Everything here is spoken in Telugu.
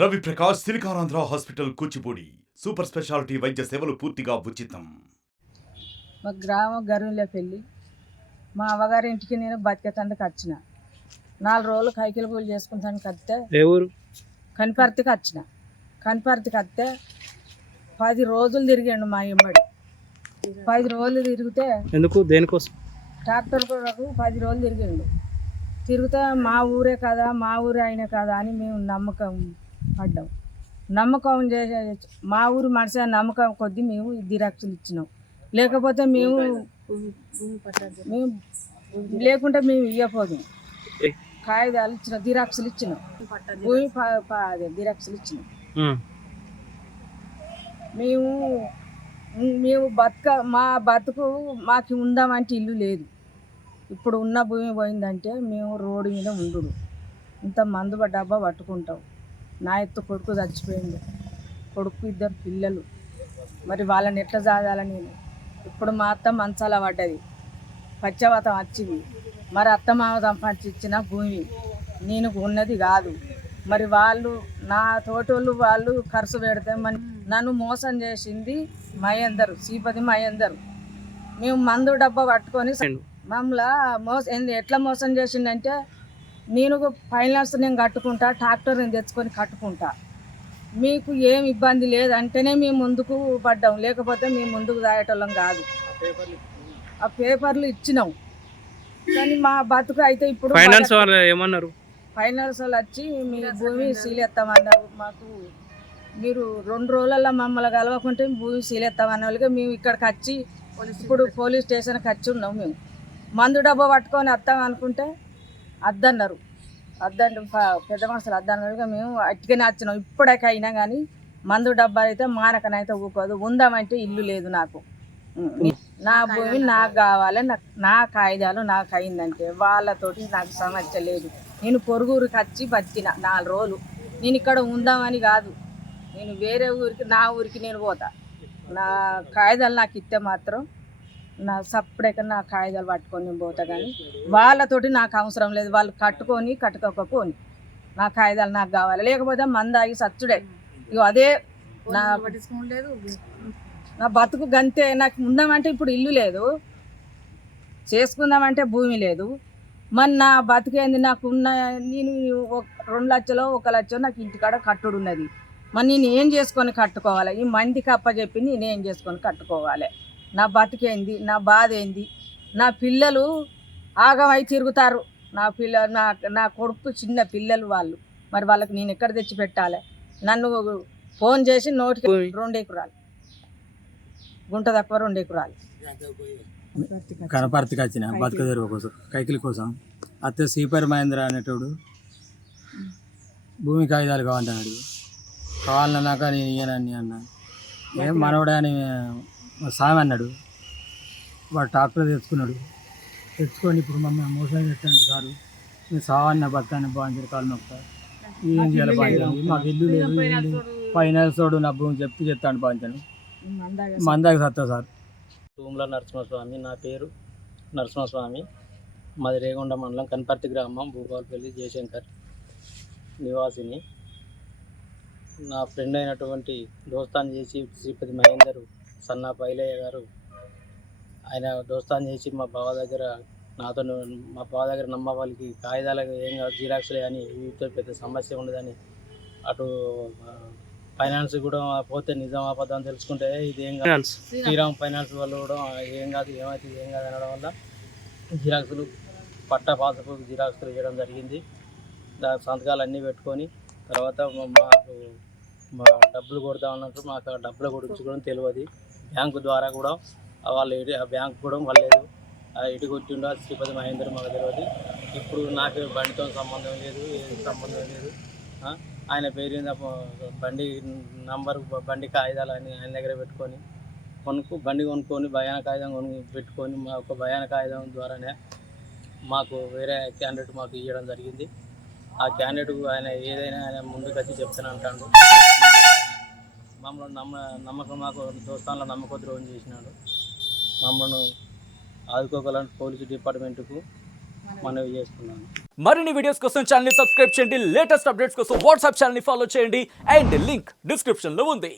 Ravi Prakash Siliconandhra hospital Kuchipudi super speciality వైద్య సేవలు పూర్తిగా ఉచితం. మా గ్రామం గరువులపల్లి. మా అవ్వగారి ఇంటికి నేను బతికేతందుకు వచ్చిన 4 రోజులు కైకిలు పూలు చేసుకుంటానికి వస్తే కనిపర్తికి వచ్చిన. కనిపర్తికి వస్తే 10 రోజులు తిరిగాడు మా ఇంబడి. 10 రోజులు తిరిగితే ఎందుకు దేనికోసం ట్రాక్టర్ కొరకు 10 రోజులు తిరిగిండు. తిరిగితే మా ఊరే కదా, మా ఊరే అయినా కదా అని మేము నమ్మకం పడ్డాం. నమ్మకం చేసే మా ఊరు మనిషి నమ్మకం కొద్దీ మేము దిరాక్షలు ఇచ్చినాం. లేకపోతే మేము లేకుంటే మేము ఇవ్వపోదు. కాగితాలు ఇచ్చిన దిరాక్షలు ఇచ్చినాం, భూమి దిరాక్షలు ఇచ్చినాం. మేము మేము మా బతుకు మాకు ఉందామంటే ఇల్లు లేదు. ఇప్పుడు ఉన్న భూమి పోయిందంటే మేము రోడ్డు మీద ఉండు. ఇంత మందు డబ్బా పట్టుకుంటాం. నా ఎత్తు కొడుకు చచ్చిపోయింది, కొడుకు 2 పిల్లలు. మరి వాళ్ళని ఎట్లా సాగాలని నేను. ఇప్పుడు మా అత్త మంచాల పడ్డది, పచ్చవతం వచ్చింది. మరి అత్త మామ సంపాదించిన భూమి నేను ఉన్నది కాదు. మరి వాళ్ళు నా తోటోళ్ళు వాళ్ళు ఖర్చు పెడితే నన్ను మోసం చేసింది మహేందర్, శ్రీపతి మహేందర్. మేము మందు డబ్బా పట్టుకొని మమ్మల్ని ఎట్లా మోసం చేసిందంటే, నేను ఫైనాన్స్ నేను కట్టుకుంటా, ట్రాక్టర్ నేను తెచ్చుకొని కట్టుకుంటా, మీకు ఏం ఇబ్బంది లేదంటేనే మేము ముందుకు పడ్డాం. లేకపోతే మేము ముందుకు దాగేటోళ్ళం కాదు. ఆ పేపర్లు ఇచ్చినాం. కానీ మా బతుకు అయితే ఇప్పుడు ఫైనాన్స్ వాళ్ళు ఏమన్నారు? ఫైనాన్స్ వాళ్ళు వచ్చి మీ భూమి సీలేస్తామన్నారు. మాకు మీరు 2 రోజులలో మమ్మల్ని కలవకుంటే భూమి సీలేస్తామన్న వాళ్ళకి మేము ఇక్కడికి వచ్చి ఇప్పుడు పోలీస్ స్టేషన్కి వచ్చి ఉన్నాం. మేము మందు డబ్బా పట్టుకొని వస్తాం అనుకుంటే అద్దన్నారు. అద్దంటే పెద్ద మనుషులు అద్దన్నట్టుగా మేము అట్టుగానే వచ్చినాం. ఇప్పటికైనా కానీ మందు డబ్బా అయితే మానకనైతే ఊకోదు. ఉందామంటే ఇల్లు లేదు నాకు. నా భూమి నాకు కావాలి, నా కాగితాలు నాకు అయిందంటే వాళ్ళతోటి నాకు సమస్య లేదు. నేను పొరుగురికి వచ్చి బతికిన 4 రోజులు. నేను ఇక్కడ ఉందామని కాదు, నేను వేరే ఊరికి నా ఊరికి నేను పోతా. నా కాగితాలు నాకు ఇస్తే మాత్రం నా సప్పుడేక నా కాగితాలు పట్టుకొని నేను పోతా. కానీ వాళ్ళతోటి నాకు అవసరం లేదు. వాళ్ళు కట్టుకొని కట్టుకోకపోని నా కాగితాలు నాకు కావాలి. లేకపోతే మందాగి సచ్చుడే. ఇక అదే నా బతుకు గంతే. నాకు ఉందామంటే ఇప్పుడు ఇల్లు లేదు, చేసుకుందామంటే భూమి లేదు. మరి నా బతుకేంది? నాకు ఉన్న నేను 2 లక్షలో 1 లక్షలో నాకు ఇంటికాడ కట్టుడు ఉన్నది. మరి నేను ఏం చేసుకొని కట్టుకోవాలి? ఈ మందికి అప్పచెప్పి నేనేం చేసుకొని కట్టుకోవాలి? నా బతికేంది? నా బాధ ఏంది? నా పిల్లలు ఆగమై తిరుగుతారు. నా కొడుకు చిన్న పిల్లలు వాళ్ళు. మరి వాళ్ళకి నేను ఎక్కడ తెచ్చి పెట్టాలి? నన్ను ఫోన్ చేసి నోటికి 2 ఎకరాలు, గుంట తక్కువ 2 ఎకరాలు కనపర్తికి వచ్చిన బతుకదేరు కోసం, కైకిలి కోసం. అత్తే శ్రీపతి మహేంద్ర అనేటోడు భూమి కాగితాలు కావాలంటున్నాడు. కావాలన్నాక నేను ఇయ్యనని అన్నా. ఏం మనవడా అని సామి అన్నాడు. వాడు ట్రాక్టర్ తెచ్చుకొని ఇప్పుడు మమ్మల్ని మోసం చేస్తాను సారు. మీరు సావన్న బతాన్ని బాగుంది కాలు నొక్క ఏం చేయాలి బాగుంది. మాకు ఇల్లు లేదు, ఫైనాన్స్ తోడు నా భూమి చెప్తాను బాగుంటాను. మందాకి సత్తా సార్. తూముల నరసింహస్వామి. నా పేరు నరసింహస్వామి. మాది రేగొండ మండలం కనపర్తి గ్రామం, భూపాలపల్లి జయశంకర్ నివాసిని. నా ఫ్రెండ్ అయినటువంటి దోస్తాన్ చేసి శ్రీపతి మహేందర్ సన్నా పైలయ్య గారు, ఆయన దోస్తాన్ చేసి మా బావ దగ్గర నమ్మ వాళ్ళకి కాగితాలకు ఏం కాదు జిరాక్స్లే అని వీటితో పెద్ద సమస్య ఉండదని, అటు ఫైనాన్స్ కూడా పోతే నిజం అబద్ధం తెలుసుకుంటే ఇది ఏం కాదు, శ్రీరామ్ ఫైనాన్స్ వాళ్ళు కూడా ఏం కాదు అనడం వల్ల జిరాక్సులు పట్టా పాస్బుక్ జిరాక్సులు చేయడం జరిగింది. దాని సంతకాలు అన్నీ పెట్టుకొని తర్వాత మా డబ్బులు కొడతా ఉన్నట్టు మాకు ఆ డబ్బుల గురించి కూడా తెలియదు. బ్యాంకు ద్వారా కూడా వాళ్ళు ఆ బ్యాంకు కూడా వాళ్ళలేదు. ఇటు కొట్టిండో శ్రీపతి మహేందర్ మాకు తెలియదు. ఇప్పుడు నాకు బండితో సంబంధం లేదు, ఏం సంబంధం లేదు. ఆయన పేరు బండి నంబర్, బండి కాగితాలు అని ఆయన దగ్గర పెట్టుకొని బండి కొనుక్కొని భయాన కాగితం పెట్టుకొని మా ఒక భయాన కాగితం ద్వారానే మాకు వేరే క్యాండిడేట్ మాకు ఇవ్వడం జరిగింది. ఆ క్యాండిడేట్కు ఆయన ఏదైనా ఆయన ముందుకు వచ్చి చెప్తాను అంటాడు. మమ్మల్ని నమ్మకం మాకు దోస్తాన్లో నమ్మకం ద్రోహం చేసినాడు. మమ్మల్ని ఆదుకోగలని పోలీసు డిపార్ట్మెంట్కు మనవి చేస్తున్నాను. మరిన్ని వీడియోస్ కోసం ఛానల్ ని సబ్స్క్రైబ్ చేయండి. లేటెస్ట్ అప్డేట్స్ కోసం వాట్సాప్ ఛానల్ ని ఫాలో చేయండి. అండ్ లింక్ డిస్క్రిప్షన్ లో ఉంది.